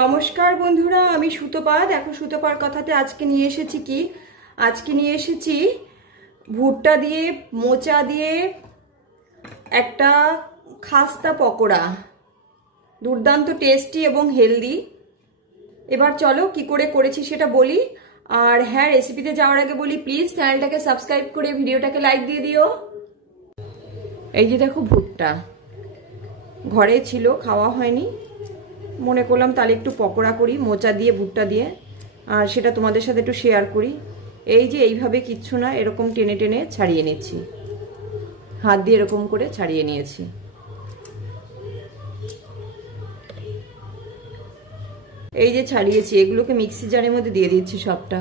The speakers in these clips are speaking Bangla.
নমস্কার বন্ধুরা, আমি সুতপা। দেখো সুতপার কথাতে আজকে নিয়ে এসেছি কি, আজকে নিয়ে এসেছি ভুট্টা দিয়ে মোচা দিয়ে একটা খাস্তা পকোড়া, দুর্দান্ত টেস্টি এবং হেলদি। এবার চলো কি করে করেছি সেটা বলি। আর হ্যাঁ, রেসিপিতে যাওয়ার আগে বলি প্লিজ চ্যানেলটাকে সাবস্ক্রাইব করে ভিডিওটাকে লাইক দিয়ে দিও। এই যে দেখো ভুট্টা ঘরে ছিল, খাওয়া হয়নি, মনে করলাম তাহলে একটু পকোড়া করি মোচা দিয়ে ভুট্টা দিয়ে, আর সেটা তোমাদের সাথে একটু শেয়ার করি। এই যে এইভাবে কিচ্ছু না, এরকম টেনে টেনে ছাড়িয়ে নিচ্ছি, হাত দিয়ে এরকম করে ছাড়িয়ে নিয়েছি। এই যে ছাড়িয়েছি, এগুলোকে মিক্সি জারের মধ্যে দিয়ে দিচ্ছি সবটা।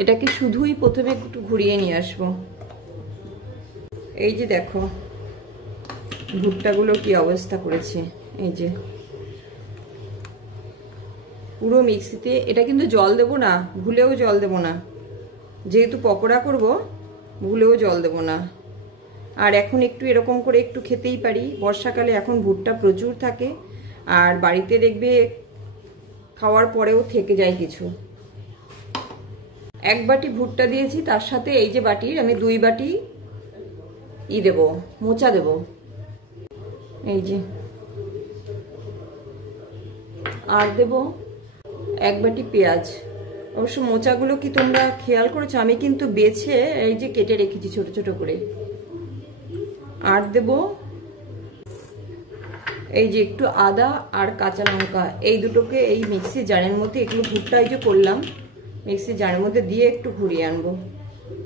এটাকে শুধুই প্রথমে একটু ঘুরিয়ে নিয়ে আসবো। এই যে দেখো ভুট্টাগুলো কি অবস্থা করেছে, এই যে পুরো মিক্সিতে। এটা কিন্তু জল দেবো না, ভুলেও জল দেবো না, যেহেতু পকোড়া করব ভুলেও জল দেবো না। আর এখন একটু এরকম করে একটু খেতেই পারি, বর্ষাকালে এখন ভুট্টা প্রচুর থাকে, আর বাড়িতে দেখবে খাওয়ার পরেও থেকে যায় কিছু। এক বাটি ভুট্টা দিয়েছি, তার সাথে এই যে বাটির আমি 2 বাটি দেব মোচা দেব। এই যে আর দেব 1 বাটি পেঁয়াজ। অবশ্য মোচাগুলো কি তোমরা খেয়াল করেছো, আমি কিন্তু বেছে এই যে কেটে রেখেছি ছোট ছোট করে। আর দেব এই যে একটু আদা আর কাঁচা লঙ্কা, এই দুটোকে এই মিক্সি জারের মধ্যে, এগুলো ভুট্টা এই যে করলাম মিক্সি জারের মধ্যে দিয়ে একটু ঘুরিয়ে আনবো।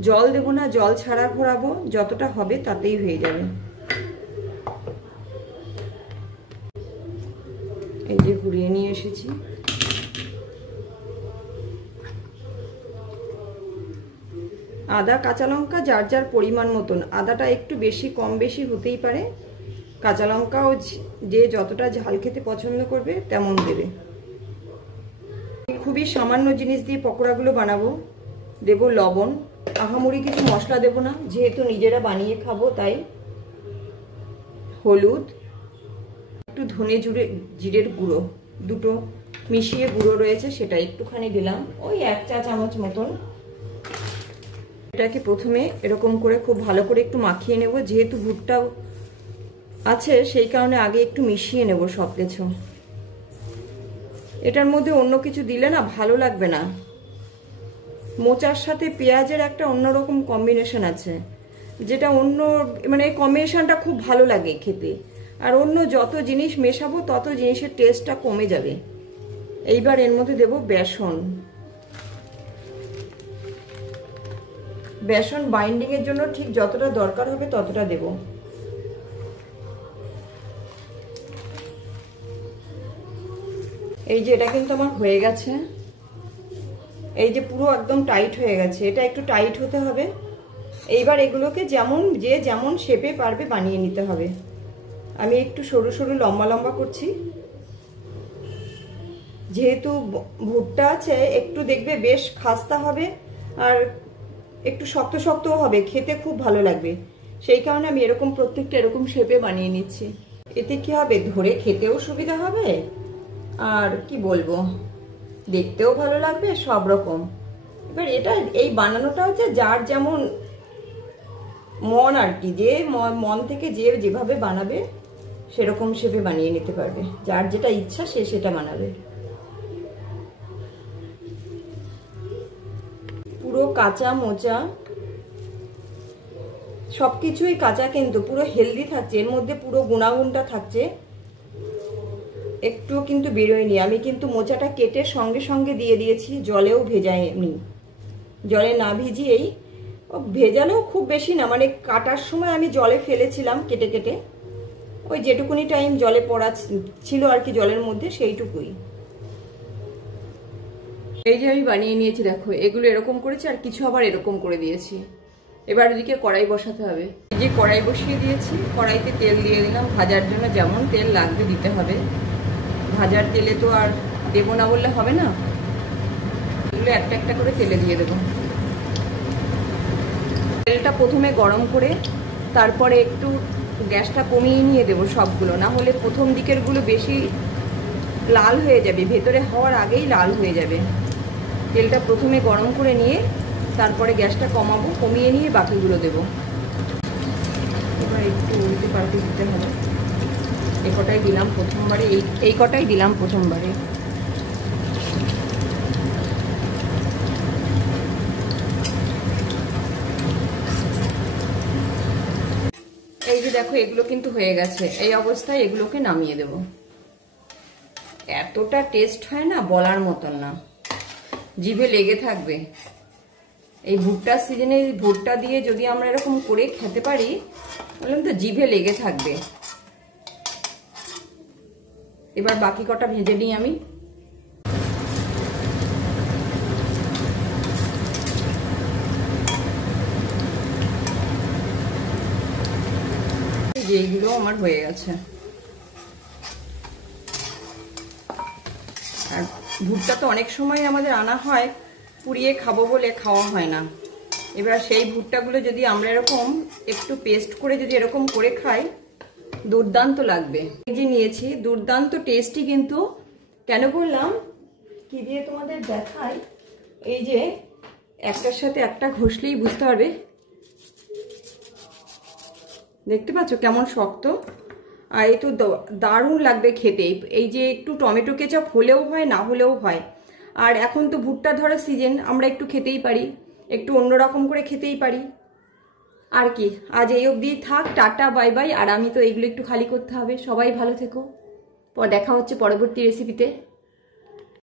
জল দেব না, জল ছাড়া ঘোরাবো, যতটা হবে তাতেই হয়ে যাবে। এই যে ঘুরিয়ে নিয়ে এসেছি। আদা কাঁচা লঙ্কা যার যার পরিমাণ মতন, আদাটা একটু বেশি কম বেশি হতেই পারে, কাঁচা লঙ্কাও যে যতটা ঝাল খেতে পছন্দ করবে তেমন দেবে। খুবই সামান্য জিনিস দিয়ে পকোড়াগুলো বানাবো। দেব লবণ, আহামরি কিছু মশলা দেব না, যেহেতু নিজেরা বানিয়ে খাবো তাই। হলুদ, একটু ধনে জিরের গুঁড়ো, দুটো মিশিয়ে গুঁড়ো রয়েছে সেটা একটুখানি দিলাম, ওই 1 চা চামচ মতন। এটাকে প্রথমে এরকম করে খুব ভালো করে একটু মাখিয়ে নেব, যেহেতু ভুট্টা আছে সেই কারণে আগে একটু মিশিয়ে নেব সব কিছু। এটার মধ্যে অন্য কিছু দিলে না ভালো লাগবে না। মোচার সাথে পেঁয়াজের একটা অন্যরকম কম্বিনেশন আছে, যেটা অন্য মানে এই কম্বিনেশনটা খুব ভালো লাগে খেতে। আর অন্য যত জিনিস মেশাবো তত জিনিসের টেস্টটা কমে যাবে। এইবার এর মধ্যে দেব বেসন। বেসন বাইন্ডিং এর জন্য ঠিক যতটা দরকার হবে ততটা দেব। এই যে এটা কিন্তু আমার হয়ে গেছে, এই যে পুরো একদম টাইট হয়ে গেছে, এটা একটু টাইট হতে হবে। এইবার এগুলোকে যেমন শেপে পারবে বানিয়ে নিতে হবে। আমি একটু সরু সরু লম্বা লম্বা করছি, যেহেতু ভুট্টা আছে একটু দেখবে বেশ খাস্তা হবে আর একটু শক্ত শক্তও হবে, খেতে খুব ভালো লাগবে। সেই কারণে আমি এরকম প্রত্যেকটা এরকম শেপে বানিয়ে নিচ্ছি। এতে কি হবে, ধরে খেতেও সুবিধা হবে, আর কি বলবো দেখতেও ভালো লাগবে সব রকম। এবার এটা এই বানানোটা হচ্ছে যার যেমন মন আর কি, যে মন থেকে যে যেভাবে বানাবে সেরকম শেপে বানিয়ে নিতে পারবে, যার যেটা ইচ্ছা সে সেটা বানাবে। পুরো কাঁচা মোচা, সবকিছুই কাঁচা কিন্তু পুরো হেলদি থাকছে, এর মধ্যে পুরো গুণাগুণটা থাকছে, একটুও কিন্তু বেরোয়নি। আমি কিন্তু মোচাটা কেটে সঙ্গে সঙ্গে দিয়ে দিয়েছি, জলেও ভেজাইনি, জলে না ভিজিয়েই, ভেজালেও খুব বেশি না, মানে কাটার সময় আমি জলে ফেলেছিলাম কেটে কেটে, ওই যেটুকুনি টাইম জলে পড়া ছিল আর কি জলের মধ্যে সেইটুকুই। এই যে আমি বানিয়ে নিয়েছি, দেখো এগুলো এরকম করেছি আর কিছু আবার এরকম করে দিয়েছি। এবার এদিকে কড়াই বসাতে হবে। এই যে কড়াই বসিয়ে দিয়েছি, কড়াইতে তেল দিয়ে দিলাম, ভাজার জন্য যেমন তেল লাগবে দিতে হবে। ভাজার তেলে তো আর দেবো না বললে হবে না, এগুলো একটা একটা করে তেলে দিয়ে দেবো। তেলটা প্রথমে গরম করে তারপরে একটু গ্যাসটা কমিয়ে নিয়ে দেবো সবগুলো, না হলে প্রথম দিকেরগুলো বেশি লাল হয়ে যাবে, ভেতরে হওয়ার আগেই লাল হয়ে যাবে। তেলটা প্রথমে গরম করে নিয়ে তারপরে গ্যাসটা কমাবো, কমিয়ে নিয়ে বাকিগুলো দেবো। এবার একটু উল্টে পাল্টে দিতে হবে। এই কটাই দিলাম প্রথমবারে, এই কটাই দিলাম প্রথমবারে। এই যে দেখো এগুলো কিন্তু হয়ে গেছে। এই অবস্থায় এগুলোকে নামিয়ে দেব। এতটা টেস্ট হয় না, বলার মতন না, জিভে লেগে থাকবে। এই ভুট্টার সিজনে ভুট্টা দিয়ে যদি আমরা এরকম করে খেতে পারি, বললাম তো জিভে লেগে থাকবে। এবার বাকি কটা ভেজে নিই আমি। এইগুলো আমার হয়ে গেছে। আর ভুট্টা তো অনেক সময় আমাদের আনা হয়, পুড়িয়ে খাবো বলে খাওয়া হয় না। এবার সেই ভুট্টাগুলো যদি আমরা এরকম একটু পেস্ট করে যদি এরকম করে খাই, দুর্দান্ত লাগবে। এই যে নিয়েছি, দুর্দান্ত টেস্টি কিন্তু। কেন বললাম, কি দিয়ে তোমাদের দেখাই, এই যে একটার সাথে একটা ঘষলেই বুঝতে পারবে। দেখতে পাচ্ছ কেমন শক্ত, আর এই তো দারুণ লাগবে খেতে। এই যে একটু টমেটো কেচাপ হলেও হয়, না হলেও হয়। আর এখন তো ভুট্টা ধরার সিজন, আমরা একটু খেতেই পারি, একটু অন্যরকম করে খেতেই পারি। আর কি, আজ এই অবধি থাক। Tata, bye bye. আর আমি তো এইগুলো একটু খালি করতে হবে। সবাই ভালো থেকো, দেখা হচ্ছে পরবর্তী রেসিপিতে।